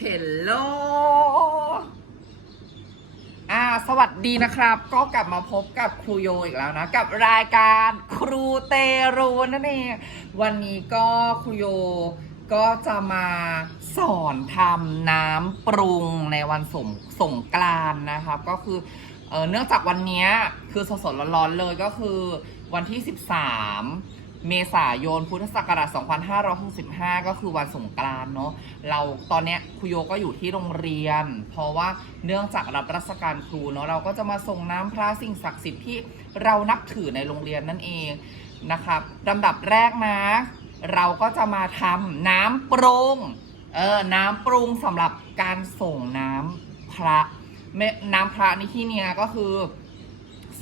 เฮลโลอ่า สวัสดีนะครับ ก็กลับมาพบกับครูโยอีกแล้วนะ กับรายการครูเตรูนั่นเอง วันนี้ก็ครูโยก็จะมาสอนทำน้ำปรุงในวันสงสงกรานนะครับ ก็คือเออเนื่องจากวันนี้คือสดๆร้อนๆเลยก็คือวันที่ 13 เมษายนพุทธศักราช2565 ก็คือวันสงกรานต์เนาะเราตอนเนี้ยครูโยก็อยู่ที่โรงเรียน เพราะว่าเนื่องจากรับราชการครูเนาะเราก็จะมาส่งน้ำพระสิ่งศักดิ์สิทธิ์ที่เรานับถือในโรงเรียนนั่นเองนะครับลำดับแรกนะ เราก็จะมาทำน้ำปรุงเออน้ำปรุงสำหรับการส่งน้ำพระไม่น้ำพระในที่นี้ก็คือ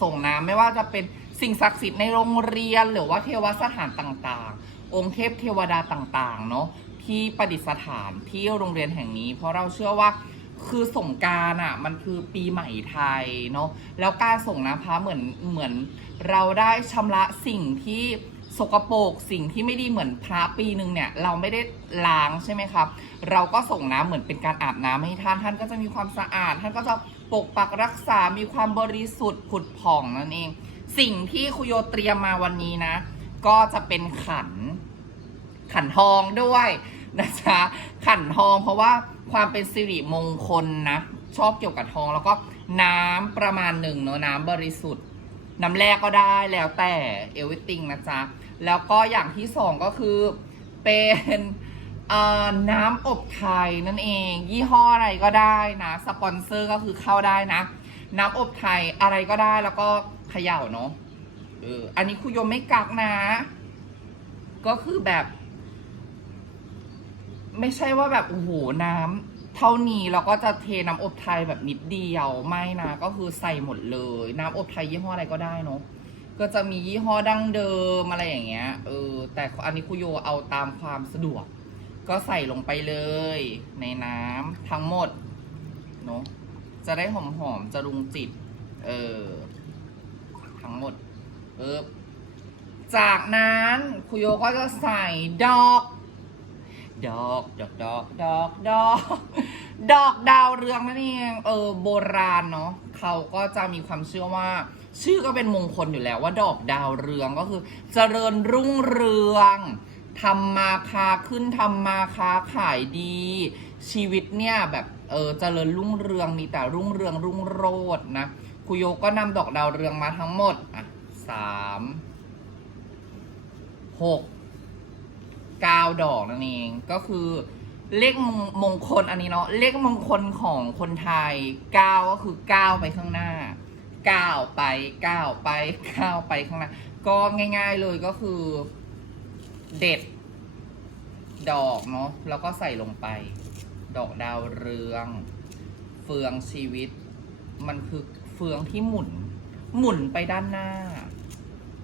ส่งน้ำไม่ว่าจะเป็น สิ่งศักดิ์สิทธิ์ในโรงเรียนหรือว่าเทวสถานต่างๆ องค์เทพเทวดาต่างๆเนาะที่ประดิษฐานที่โรงเรียนแห่งนี้ เพราะเราเชื่อว่าคือสงการอะมันคือปีใหม่ไทยเนาะแล้วการส่งน้ำพระเหมือนเหมือน เราได้ชำระสิ่งที่สกปรกสิ่งที่ไม่ดีเหมือนพระปีหนึ่งเนี่ยเราไม่ได้ล้างใช่ไหมครับ เราก็ส่งน้ำเหมือนเป็นการอาบน้ำให้ท่านท่านก็จะมีความสะอาด ท่านก็จะปกปักรักษา มีความบริสุทธิ์ผุดผ่องนั่นเอง สิ่งที่คุโยเตรียมมาวันนี้นะ ก็จะเป็นขัน ขันทองด้วยนะจ๊ะขันทองเพราะว่าความเป็นสิริมงคลนะ ชอบเกี่ยวกับทองแล้วก็น้ำประมาณหนึ่งเนอะน้ำบริสุทธิ์ น้ำแร่ก็ได้แล้วแต่เอวิติงนะจ๊ะ แล้วก็อย่างที่สองก็คือเป็นเอ่อน้ำอบไทยนั่นเอง ยี่ห้ออะไรก็ได้นะ สปอนเซอร์ก็คือเข้าได้นะ น้ำอบไทยอะไรก็ได้แล้วก็ เขย่าเนาะเออ อันนี้คุโยมไม่กักนะ ก็คือแบบ ไม่ใช่ว่าแบบโอ้โหน้ำเท่านี้เราก็จะเทน้ำอบไทยแบบนิดเดียวไม่นะก็คือใส่หมดเลย น้ำอบไทยยี่ห้ออะไรก็ได้เนาะก็จะมียี่ห้อดั้งเดิมอะไรอย่างเงี้ยเออ แต่อันนี้คุโยเอาตามความสะดวก ก็ใส่ลงไปเลย ในน้ำทั้งหมดเนาะจะได้หอมๆจะรุงจิต เออ ทั้งหมดเออจากนั้นคุโยก็จะใส่ดอก ดอกดอกดอกดอกดอกดอกดาวเรืองนั่นเองเออโบราณเนาะเขาก็จะมีความเชื่อว่า ชื่อก็เป็นมงคลอยู่แล้วว่าดอกดาวเรืองก็คือเจริญรุ่งเรืองทำมาค้าขึ้นทำมาค้าขายดี ชีวิตเนี่ยแบบเออเจริญรุ่งเรืองมีแต่รุ่งเรืองรุ่งโรจน์นะ คุโยก็นำดอกดาวเรืองมาทั้งหมด อะสามหกเก้าดอกนั่นเอง ก็คือ เลขมงคลอันนี้เนาะ เลขมงคลของคนไทยเก้าก็คือเก้าไปข้างหน้าเก้าไปเก้าไปเก้าไปข้างหน้า ก็ง่าย ๆเลยก็คือ เด็ด ดอกเนาะ แล้วก็ใส่ลงไป ดอกดาวเรือง เฟืองชีวิต มันคือ เฟืองที่หมุน หมุนไปด้านหน้า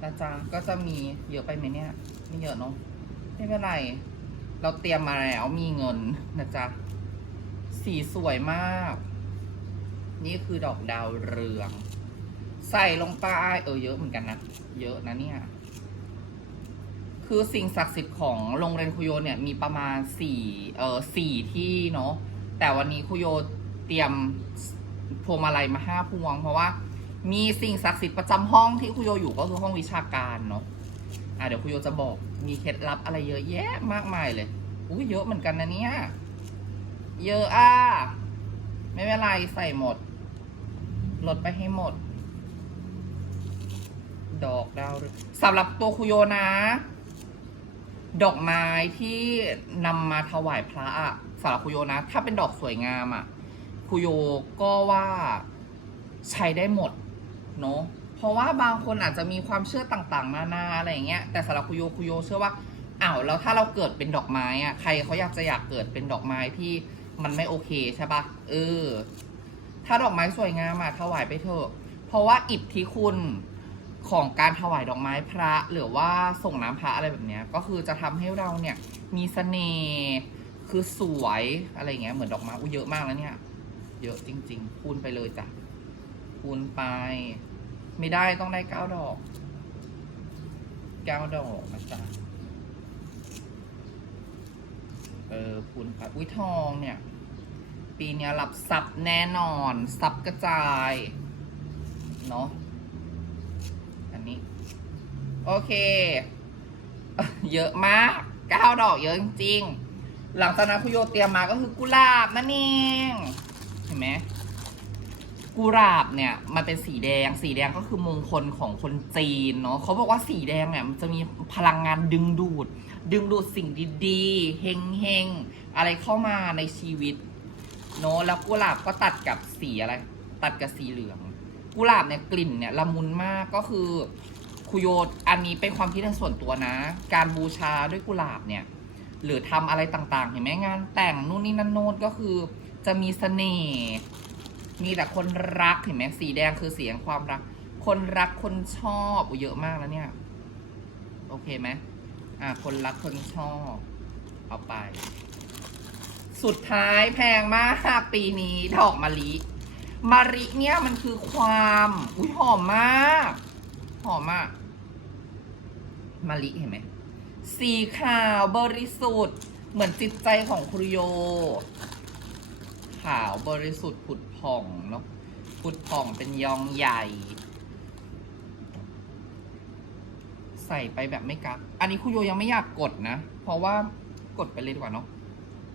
นะจ๊ะก็จะมีเยอะไปไหมเนี่ย ไม่เยอะเนาะไม่เป็นไร เราเตรียมมาแล้วมีเงินนะจ๊ะ สีสวยมาก นี่คือดอกดาวเรือง ใส่ลงไปเออเยอะเหมือนกันนะ เยอะนะเนี่ย คือสิ่งศักดิ์สิทธิ์ของโรงเรียนคุโยเนี่ยมีประมาณสี่เออสี่ที่เนาะแต่วันนี้คุโยเตรียม พวงมาลัยมาห้าพวง เพราะว่ามีสิ่งศักดิ์สิทธิ์ประจำห้องที่คุโยอยู่ก็คือห้องวิชาการเนาะอะเดี๋ยวคุโยจะบอกมีเคล็ดลับอะไรเยอะแยะมากมายเลยอุ้ยเยอะเหมือนกันนะเนี่ยเยอะอะไม่เป็นไรใส่หมด ลดไปให้หมด ดอกดาวสำหรับตัวคุโยนะ ดอกไม้ที่นำมาถวายพระอะสำหรับคุโยนะ ถ้าเป็นดอกสวยงามอะ คุโยก็ว่าใช้ได้หมดเนอะเพราะว่าบางคนอาจจะมีความเชื่อต่างๆ นานาอะไรอย่างเงี้ยแต่สำหรับคุโยคุโยเชื่อว่าอ้าวแล้วถ้าเราเกิดเป็นดอกไม้อะใครเขาอยากจะอยากเกิดเป็นดอกไม้ที่มันไม่โอเคใช่ปะเออ ถ้าดอกไม้สวยงามอะถวายไปเถอะ เพราะว่าอิทธิคุณของการถวายดอกไม้พระหรือว่าส่งน้ำพระอะไรแบบเนี้ยก็คือจะทำให้เราเนี่ยมีเสน่ห์คือสวยอะไรเงี้ยเหมือนดอกไม้อุเยอะมากแล้วเนี่ย เยอะจริง ๆ คูณไปเลยจ้ะ คูณไป ไม่ได้ต้องได้เก้าดอกเก้าดอกนะจ๊ะเออคูณไปอุ้ยทองเนี่ย ปีนี้ยรับซับแน่นอนซับกระจาย เนาะอันนี้ โอเค เยอะมากเก้าดอกเยอะจริง ๆ หลังจากนั้นคุโยเตรียมมาก็คือกุหลาบนั่นเอง กุหลาบเนี่ยมันเป็นสีแดง สีแดงก็คือมงคลของคนจีนเนาะเขาบอกว่าสีแดงเนี่ยมันจะมีพลังงานดึงดูด ดึงดูดสิ่งดีๆเฮงเฮงอะไรเข้ามาในชีวิตเนอะแล้วกุหลาบก็ตัดกับสีอะไร ตัดกับสีเหลือง กุหลาบเนี่ยกลิ่นเนี่ยละมุนมากก็คือคุโยตอันนี้เป็นความคิดเห็นส่วนตัวนะ การบูชาด้วยกุหลาบเนี่ยหรือทำอะไรต่างๆ เห็นไหมงานแต่งนู่นนี่นั่นโน้นก็คือจะมีเสน่ห์ มีแต่คนรักเห็นไหมสีแดงคือเสียงความรัก คนรักคนชอบอุ๊ยเยอะมากแล้วเนี่ย โอเคไหมอ่า คนรักคนชอบ เอาไป สุดท้ายแพงมากปีนี้ดอกมะลิมะลิเนี่ยมันคือความอุ้ยหอมมาก หอมมากมะลิเห็นไหมสีขาวบริสุทธิ์ เหมือนจิตใจของครูโย ขาวบริสุทธิ์ผุด ผ่องเนาะผุดผ่องเป็นยองใหญ่ ใส่ไปแบบไม่กักอันนี้ครูโยยังไม่อยากกดนะ เพราะว่ากดไปเลยดีกว่าเนาะ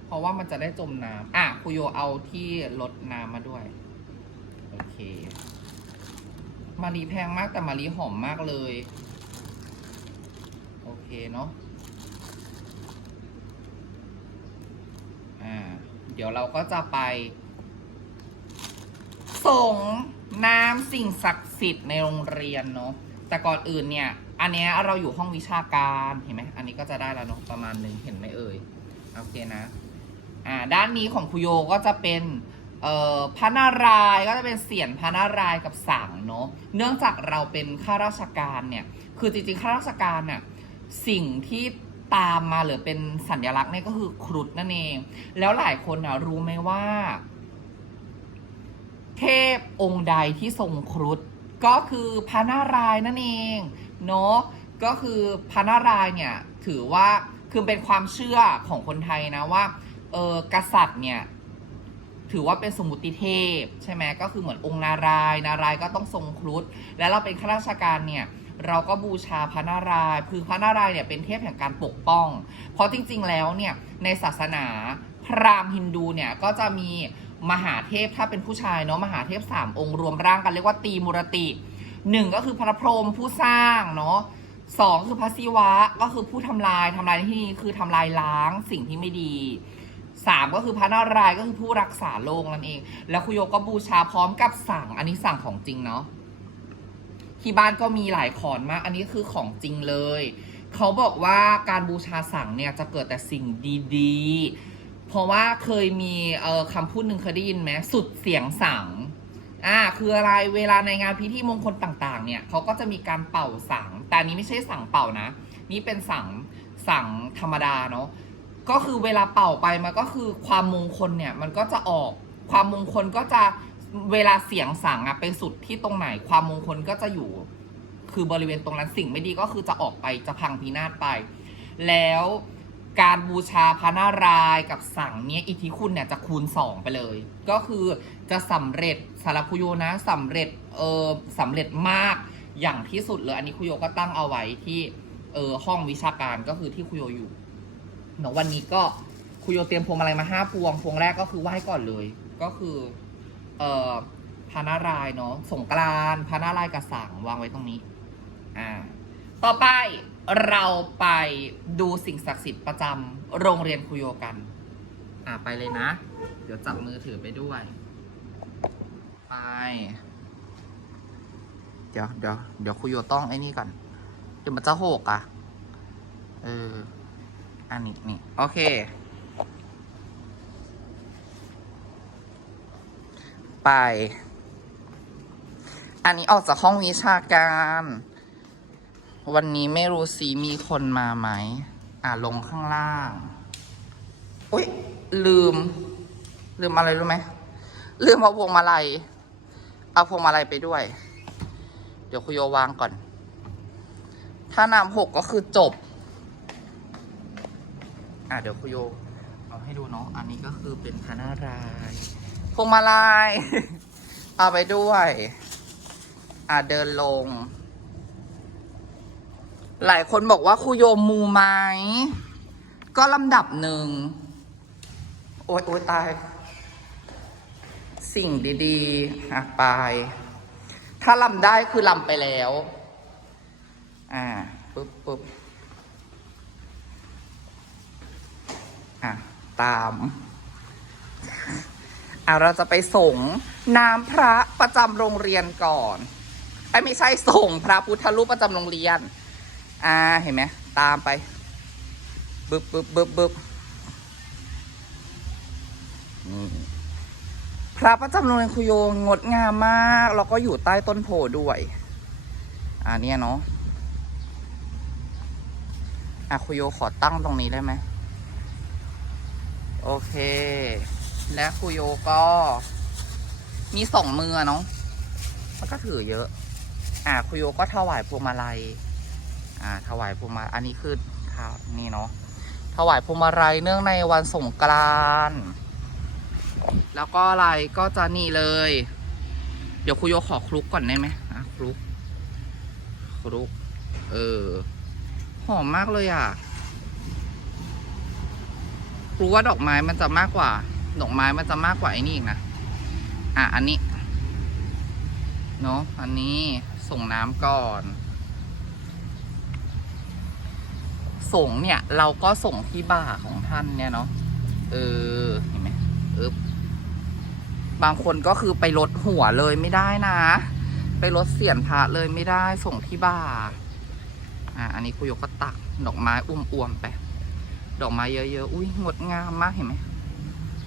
เพราะว่ามันจะได้จมน้ำอะครูโยเอาที่ลดน้ำมาด้วย โอเค มารีแพงมากแต่มารีหอมมากเลย โอเคเนาะอ่า เดี๋ยวเราก็จะไป ส่งน้ำสิ่งศักดิ์สิทธิ์ในโรงเรียนเนาะแต่ก่อนอื่นเนี่ย อันเนี้ยเราอยู่ห้องวิชาการเห็นไหมอันนี้ก็จะได้แล้วเนาะประมาณหนึ่งเห็นไหมเอ่ยโอเคนะอ่าด้านนี้ของคุโยก็จะเป็นเอ่อพระนารายณ์ก็จะเป็นเสียนพระนารายณ์กับสังเนาะเนื่องจากเราเป็นข้าราชการเนี่ยคือจริงๆข้าราชการน่ะสิ่งที่ตามมาหรือเป็นสัญลักษณ์เนี่ยก็คือครุฑนั่นเอง แล้วหลายคนนะรู้ไหมว่า เทพองค์ใดที่ทรงครุฑก็คือพระนารายณ์นั่นเองเนาะก็คือพระนารายณ์เนี่ยถือว่าคือเป็นความเชื่อของคนไทยนะว่าเออกษัตริย์เนี่ยถือว่าเป็นสมุติเทพใช่ไหมก็คือเหมือนองค์นารายณ์นารายณ์ก็ต้องทรงครุฑและเราเป็นข้าราชการเนี่ยเราก็บูชาพระนารายณ์คือพระนารายณ์เนี่ยเป็นเทพแห่งการปกป้อง เพราะจริงๆแล้วเนี่ยในศาสนาพราหมณ์ฮินดูเนี่ยก็จะมี มหาเทพถ้าเป็นผู้ชายเนาะมหาเทพสามองค์รวมร่างกันเรียกว่าตีมุรติหนึ่งก็คือพระพรหมผู้สร้างเนาะสองคือพระศิวะก็คือผู้ทำลายทำลายในที่นี้คือทำลายล้างสิ่งที่ไม่ดีสามก็คือพระนารายณ์ก็คือผู้รักษาโลกนั่นเอง แล้วคุโยก็บูชาพร้อมกับสั่งอันนี้สั่งของจริงเนาะที่บ้านก็มีหลายขอนมาก อันนี้คือของจริงเลย เขาบอกว่าการบูชาสั่งเนี่ยจะเกิดแต่สิ่งดีๆ เพราะว่าเคยมีเอ่อคำพูดหนึ่งเคยได้ยินไหมสุดเสียงสังอ่าคืออะไรเวลาในงานพิธีมงคลต่างๆ เนี่ยเขาก็จะมีการเป่าสัง แต่นนี้ไม่ใช่สังเป่านะ นี่เป็นสังสังธรรมดาเนาะก็คือเวลาเป่าไปมันก็คือความมงคลเนี่ยมันก็จะออกความมงคลก็จะเวลาเสียงสังอะไปสุดที่ตรงไหน ความมงคลก็จะอยู่ คือบริเวณตรงนั้นสิ่งไม่ดีก็คือจะออกไปจะพังพินาศไป แล้ว การบูชาพระนารายณ์กับสังเนี่ยอิทธิคุณเนี่ยจะคูณสองไปเลย ก็คือจะสำเร็จสารคุโยนะสำเร็จเออสำเร็จมากอย่างที่สุดเลย อันนี้คุโยก็ตั้งเอาไว้ที่เออห้องวิชาการก็คือที่คุโยอยู่เนาะวันนี้ก็คุโยเตรียมพวงมาลัยมาห้าพวงพวงแรกก็คือไหว้ก่อนเลย ก็คือเออพานารายณ์เนาะสงกรานต์พานารายณ์กับสังวางไว้ตรงนี้ อ่า ต่อไป เราไปดูสิ่งศักดิ์สิทธิ์ประจำโรงเรียนคุโยกัน อ่าไปเลยนะ เดี๋ยวจับมือถือไปด้วย ไป เดี๋ยวเดี๋ยวเดี๋ยวคุโยต้องไอ้นี่ก่อน เดี๋ยวมันจะหกอะ เออ อันนี้นี่โอเค ไป อันนี้ออกจากห้องวิชาการ วันนี้ไม่รู้สีมีคนมาไหม อ่าลงข้างล่าง อุ้ยลืม ลืมอะไรรู้ไหม ลืมเอาพวงมาลัย เอาพวงมาลัยไปด้วย เดี๋ยวคุโยวางก่อน ถ้าน้ำหกก็คือจบ อะเดี๋ยวคุโยเอาให้ดูเนาะ อันนี้ก็คือเป็นพนารายพวงมาลัย เอาไปด้วย อะเดินลง หลายคนบอกว่าครูโยมมูไหมก็ลำดับหนึ่ง โอ๊ยโอ๊ยตาย สิ่งดีๆอะไป ถ้าลำได้คือลำไปแล้ว อ่าปุ๊บปุ๊บอะ ตามอะเราจะไปส่งน้ำพระประจำโรงเรียนก่อน ไอ้ไม่ใช่ส่งพระพุทธรูปประจำโรงเรียน อ่าเห็นไหมตามไปบึบบึบบึบบึบนี่พระประจำโรงเรียนคุโยงงดงามมาก แล้วก็อยู่ใต้ต้นโพด้วย อ่าเนี่ยเนาะอะคุโยขอตั้งตรงนี้ได้ไหมโอเค และคุโยก็ มีสองมือเนาะมันก็ถือเยอะ อะคุโยก็ถวายพวงมาลัย อ่าถวายพวงมาอันนี้คือครับนี่เนาะถวายพวงมาลัยเนื่องในวันสงกรานต์แล้วก็อะไรก็จะนี่เลย เดี๋ยวคุโยขอคลุกก่อนได้ไหมอะคลุก คลุก เออ หอมมากเลยอะ รู้ว่าดอกไม้มันจะมากกว่า ดอกไม้มันจะมากกว่าไอ้นี่อีกนะ อะ อันนี้ เนาะ อันนี้ส่งน้ำก่อน ส่งเนี่ย เราก็ส่งที่บ่าของท่านเนี่ยเนาะเออเห็นไหมเออบางคนก็คือไปลดหัวเลยไม่ได้นะ ไปลดเสียนพระเลยไม่ได้ส่งที่บ่าอะอันนี้คุยกก็ตักดอกไม้อุ้มอวมๆไปดอกไม้เยอะๆอุ้ยงดงามมากเห็นไหม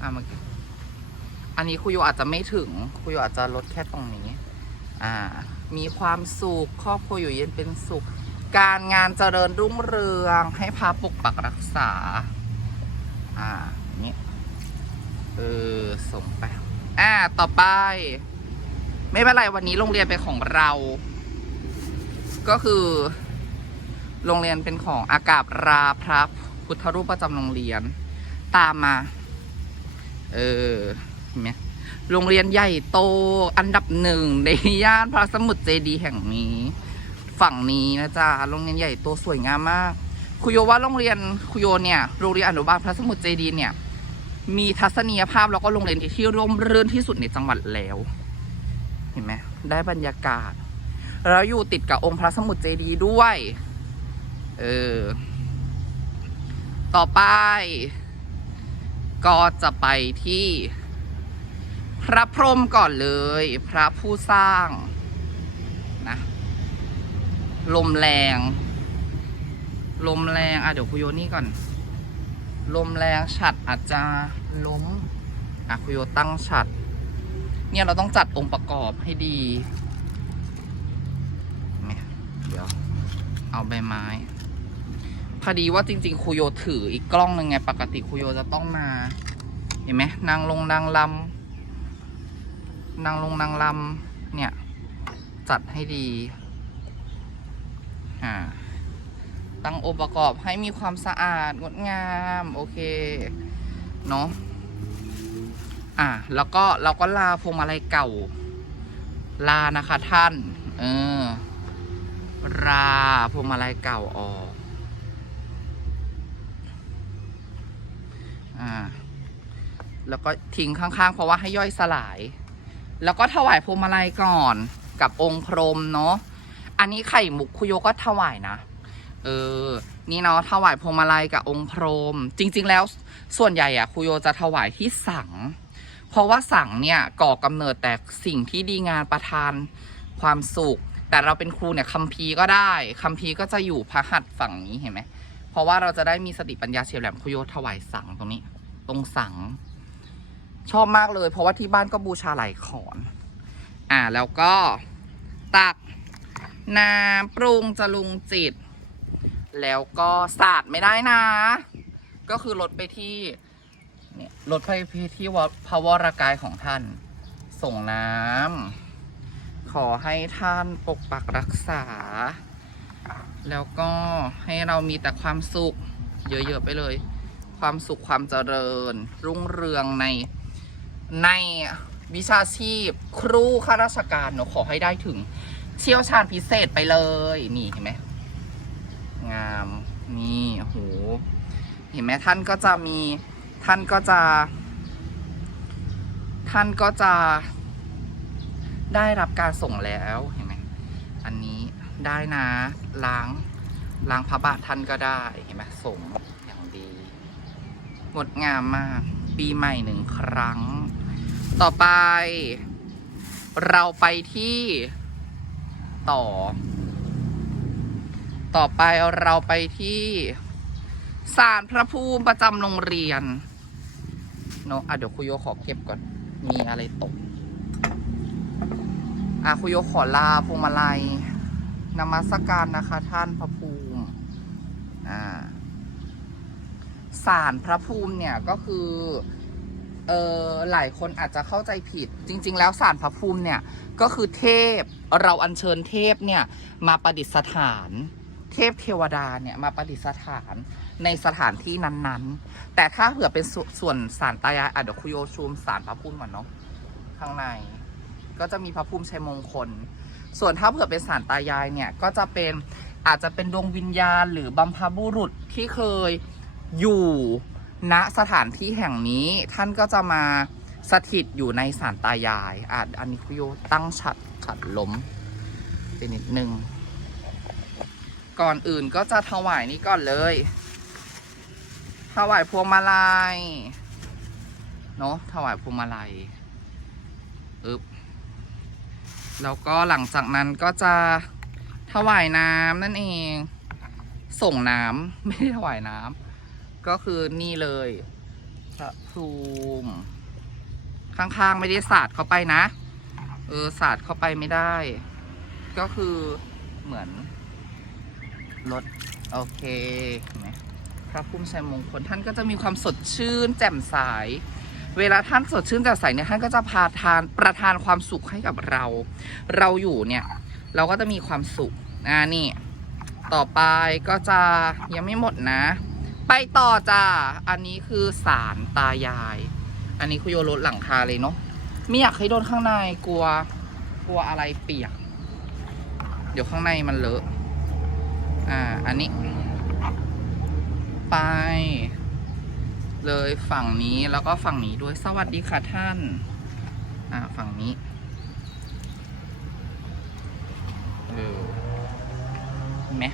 อะเมื่อกี้อันนี้คุยโยอาจจะไม่ถึงคุยโยอาจจะลดแค่ตรงนี้ อ่า มีความสุขครอบครัวอยู่เย็นเป็นสุข การงานเจริญรุ่งเรือง ให้พาปกปักรักษา อ่านี้เออส่งไป อ่า ต่อไป ไม่เป็นไรวันนี้โรงเรียนเป็นของเรา ก็คือ โรงเรียนเป็นของอากาศราพระพุทธรูปประจำโรงเรียน ตามมา เออเห็นไหมโรงเรียนใหญ่โตอันดับหนึ่งในย่านพระสมุทรเจดีย์แห่งนี้ ฝั่งนี้นะจ๊ะโรงเรียนใหญ่โตสวยงามมาก คุโยว่าโรงเรียนคุโยเนี่ยโรงเรียนอนุบาลพระสมุทรเจดีเนี่ย มีทัศนียภาพแล้วก็โรงเรียนที่ร่มรื่นที่สุดในจังหวัดแล้ว เห็นไหมได้บรรยากาศ แล้วอยู่ติดกับองค์พระสมุทรเจดีด้วย เออ ต่อไป ก็จะไปที่ พระพรหมก่อนเลย พระผู้สร้าง ลมแรง ลมแรง อะเดี๋ยวคุโยนี่ก่อน ลมแรงฉัดอาจจะล้ม อะคุโยตั้งฉัด เนี่ยเราต้องจัดองค์ประกอบให้ดีเนี่ยเดี๋ยว เอาใบไม้ พอดีว่าจริง ๆครูโยถืออีกกล้องหนึ่งไง ปกติครูโยจะต้องมา เห็นไหมนางลงนางลำนางลงนางลำเนี่ย จัดให้ดี อ่าตั้งองค์ประกอบให้มีความสะอาดงดงามโอเคเนาะอะแล้วก็เราก็ลาพวงมาลัยเก่า ลานะคะท่านเออลาพวงมาลัยเก่าออกอ่าแล้วก็ทิ้งข้างๆ เพราะว่าให้ย่อยสลาย แล้วก็ถวายพวงมาลัยก่อนกับองค์พรมเนาะ อันนี้ไข่มุกคุโยก็ถวายนะ เออ นี่เนาะถวายพวงมาลัยกับองค์พรหมจริง ๆ แล้วส่วนใหญ่อะคุโยจะถวายที่สัง เพราะว่าสังเนี่ยก่อกำเนิดแต่สิ่งที่ดีงามประทานความสุข แต่เราเป็นครูเนี่ยคัมภีร์ก็ได้คัมภีร์ก็จะอยู่พระหัตถ์ฝั่งนี้เห็นไหมเพราะว่าเราจะได้มีสติปัญญาเฉียบแหลมคุโยถวายสังตรงนี้ ตรงสัง ชอบมากเลย เพราะว่าที่บ้านก็บูชาไหลขอน อ่าแล้วก็ตัก น้ำปรุงจะลุงจิต แล้วก็สาดไม่ได้นะ ก็คือลดไปที่เนี่ยลดไปที่วัดพระวรากายของท่าน ส่งน้ำขอให้ท่านปกปักรักษา แล้วก็ให้เรามีแต่ความสุข เยอะๆไปเลย ความสุขความเจริญ รุ่งเรืองในในวิชาชีพ ครูข้าราชการเนอะขอให้ได้ถึง เชี่ยวชาญพิเศษไปเลย นี่เห็นไหมงามนี่โอ้โหเห็นไหมท่านก็จะมีท่านก็จะ ท่านก็จะ ได้รับการส่งแล้วเห็นไหมอันนี้ได้นะล้างล้างพระบาทท่านก็ได้เห็นไหมส่งอย่างดีงดงามมาก ปีใหม่หนึ่งครั้ง ต่อไป เราไปที่ ต่อ ต่อไปเราไปที่ศาลพระภูมิประจำโรงเรียนเนาะอะเดี๋ยวคุยโยขอเก็บก่อน มีอะไรตก อะคุยโยขอลาพวงมาลัยนมัสการนะคะ ท่านพระภูมิ อ่าศาลพระภูมิเนี่ยก็คือ เออหลายคนอาจจะเข้าใจผิด จริง ๆ แล้วศาลพระภูมิเนี่ย ก็คือเทพเราอัญเชิญเทพเนี่ยมาประดิษฐาน เทพเทวดาเนี่ยมาประดิษฐานในสถานที่นั้นๆ แต่ถ้าเผื่อเป็นสส่วนสารตายายอะเดี๋ยวคุยโยชูมสารพระภูมิก่อนเนาะข้างใน ก็จะมีพระภูมิชัยมงคล ส่วนถ้าเผื่อเป็นสารตายายเนี่ยก็จะเป็นอาจจะเป็นดวงวิญญาณหรือบัมพบุรุษที่เคยอยู่ ณสถานที่แห่งนี้ท่านก็จะมาสถิตอยู่ในสารตายายอะอันนี้คุโยตั้งฉัดฉัดล้มไปนิดนึง ก่อนอื่นก็จะถวายนี้ก่อนเลย ถวายพวงมาลัย เนอะถวายพวงมาลัยอึบแล้วก็หลังจากนั้นก็จะถวายน้ำนั่นเอง ส่งน้ำไม่ได้ถวายน้ำ ก็คือนี่เลยพระภูมิข้างๆไม่ได้สาดเข้าไปนะ เออสาดเข้าไปไม่ได้ ก็คือเหมือนรถโอเคไหมพระพุ่มชัยมงคลท่านก็จะมีความสดชื่น แจ่มใสเวลาท่านสดชื่นแจ่มใสเนี่ยท่านก็จะพาทานประทานความสุขให้กับเรา เราอยู่เนี่ย เราก็จะมีความสุขอ่านี่ ต่อไปก็จะยังไม่หมดนะ ไปต่อจ้า อันนี้คือสารตายาย อันนี้คุโยรถหลังคาเลยเนาะ ไม่อยากให้โดนข้างในกลัว กลัวอะไรเปียก เดี๋ยวข้างในมันเลอะ อ่า อันนี้ ไป เลยฝั่งนี้แล้วก็ฝั่งนี้ด้วย สวัสดีค่ะท่าน อ่า ฝั่งนี้เออเห็นไหม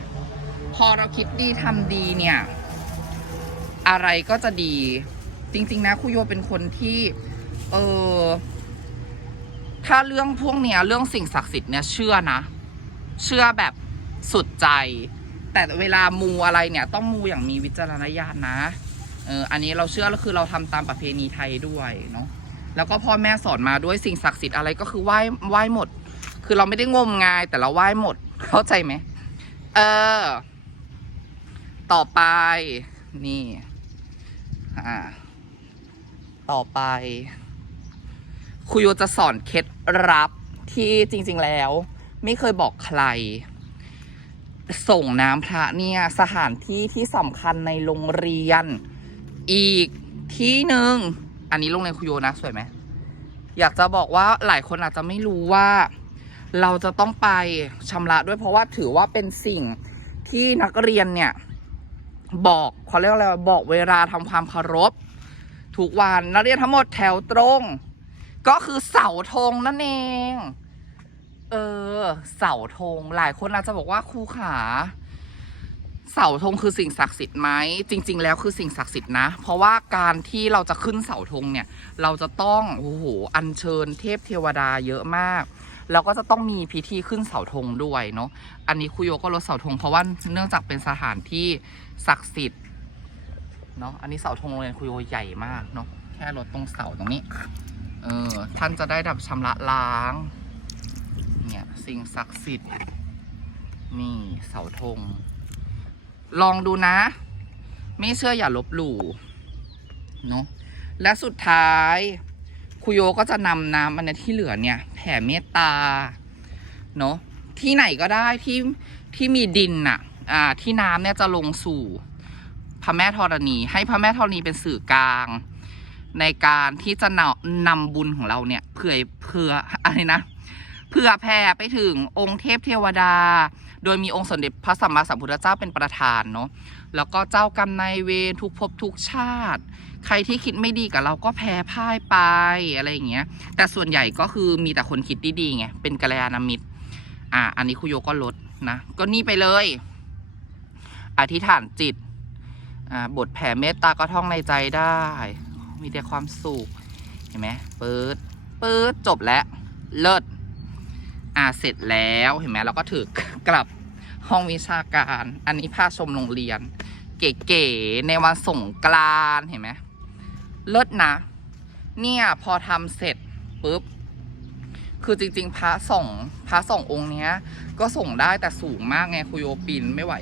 พอเราคิดดีทำดีเนี่ย อะไรก็จะดี จริง ๆ นะคุโยเป็นคนที่ เออถ้าเรื่องพวกเนี้ยเรื่องสิ่งศักดิ์สิทธิ์เนี่ยเชื่อนะ เชื่อแบบสุดใจ แต่เวลามูอะไรเนี่ย ต้องมูอย่างมีวิจารณญาณนะเอออันนี้เราเชื่อแล้วคือเราทำตามประเพณีไทยด้วยเนาะแล้วก็พ่อแม่สอนมาด้วยสิ่งศักดิ์สิทธิ์อะไรก็คือไหว้ไหว้หมด คือเราไม่ได้งมงาย แต่เราไหว้หมด เข้าใจไหมเออ ต่อไปนี่ อ่า ต่อไปครูโยจะสอนเคล็ดลับที่จริง ๆแล้ว ไม่เคยบอกใคร ส่งน้ำพระเนี่ยสถานที่ที่สำคัญในโรงเรียน อีกที่หนึ่งอันนี้โรงเรียนครูโยนะสวยไหมอยากจะบอกว่าหลายคนอาจจะไม่รู้ว่า เราจะต้องไปชำระด้วยเพราะว่าถือว่าเป็นสิ่งที่นักเรียนเนี่ย บอกเขาเรียกอะไรบอกเวลาทำความเคารพทุกวันนักเรียนทั้งหมดแถวตรง ก็คือเสาธงนั่นเอง เออ เสาธงหลายคนอาจจะบอกว่าครูขาเสาธงคือสิ่งศักดิ์สิทธิ์ไหมจริง ๆ แล้วคือสิ่งศักดิ์สิทธิ์นะ เพราะว่าการที่เราจะขึ้นเสาธงเนี่ย เราจะต้องโอ้โหอัญเชิญเทพเทวดาเยอะมาก แล้วก็จะต้องมีพิธีขึ้นเสาธงด้วยเนาะอันนี้คุโยก็ลดเสาธงเพราะว่าเนื่องจากเป็นสถานที่ศักดิ์สิทธิ์เนาะอันนี้เสาธงโรงเรียนคุโยใหญ่มากเนาะแค่ลดตรงเสาตรงนี้เออท่านจะได้ดับชำระล้างเนี่ยสิ่งศักดิ์สิทธิ์นี่เสาธง ลองดูนะ ไม่เชื่ออย่าลบหลู่เนาะและสุดท้าย คุโยก็จะนำน้ำอันนี้ที่เหลือเนี่ยแผ่เมตตาเนาะที่ไหนก็ได้ที่ที่มีดินน่ะอ่าที่น้ำเนี่ยจะลงสู่พระแม่ธรณี ให้พระแม่ธรณีเป็นสื่อกลาง ในการที่จะนำนำบุญของเราเนี่ยเผื่อเผื่ออะไรนะเผื่อแผ่ไปถึงองค์เทพเทวดา โดยมีองค์สมเด็จพระสัมมาสัมพุทธเจ้าเป็นประธานเนาะแล้วก็เจ้ากรรมนายเวรทุกภพทุกชาติใครที่คิดไม่ดีกับเราก็แพ้พ่ายไปอะไรอย่างเงี้ย แต่ส่วนใหญ่ก็คือมีแต่คนคิดดีๆไง เป็นกัลยาณมิตร อ่าอันนี้คุโยก็ลดนะ ก็นี่ไปเลย อธิษฐานจิต อ่า บทแผ่เมตตาก็ท่องในใจได้ มีแต่ความสุข เห็นไหมเปิด เปิด จบแล้ว เลิศ อ่า เสร็จแล้ว เห็นไหมเราก็ถือกลับห้องวิชาการ อันนี้ผ้าชมโรงเรียน เก๋ๆ ในวันสงกรานต์เห็นไหม เลิศนะ เนี่ยพอทำเสร็จปุ๊บ คือจริง ๆ พระส่งพระส่งองค์เนี้ย ก็ส่งได้แต่สูงมากไงคุโยปีนไม่ไหว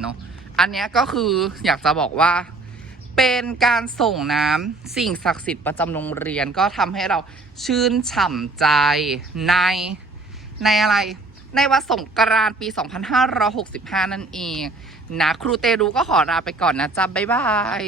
เนาะอันเนี้ยก็คืออยากจะบอกว่า เป็นการส่งน้ำสิ่งศักดิ์สิทธิ์ประจำโรงเรียนก็ทำให้เราชื่นฉ่ำใจในในอะไรในวันสงกรานต์ปี 2565 นั่นเอง นะ ครูเตรูก็ขอลาไปก่อนนะจ๊ะ บ๊ายบาย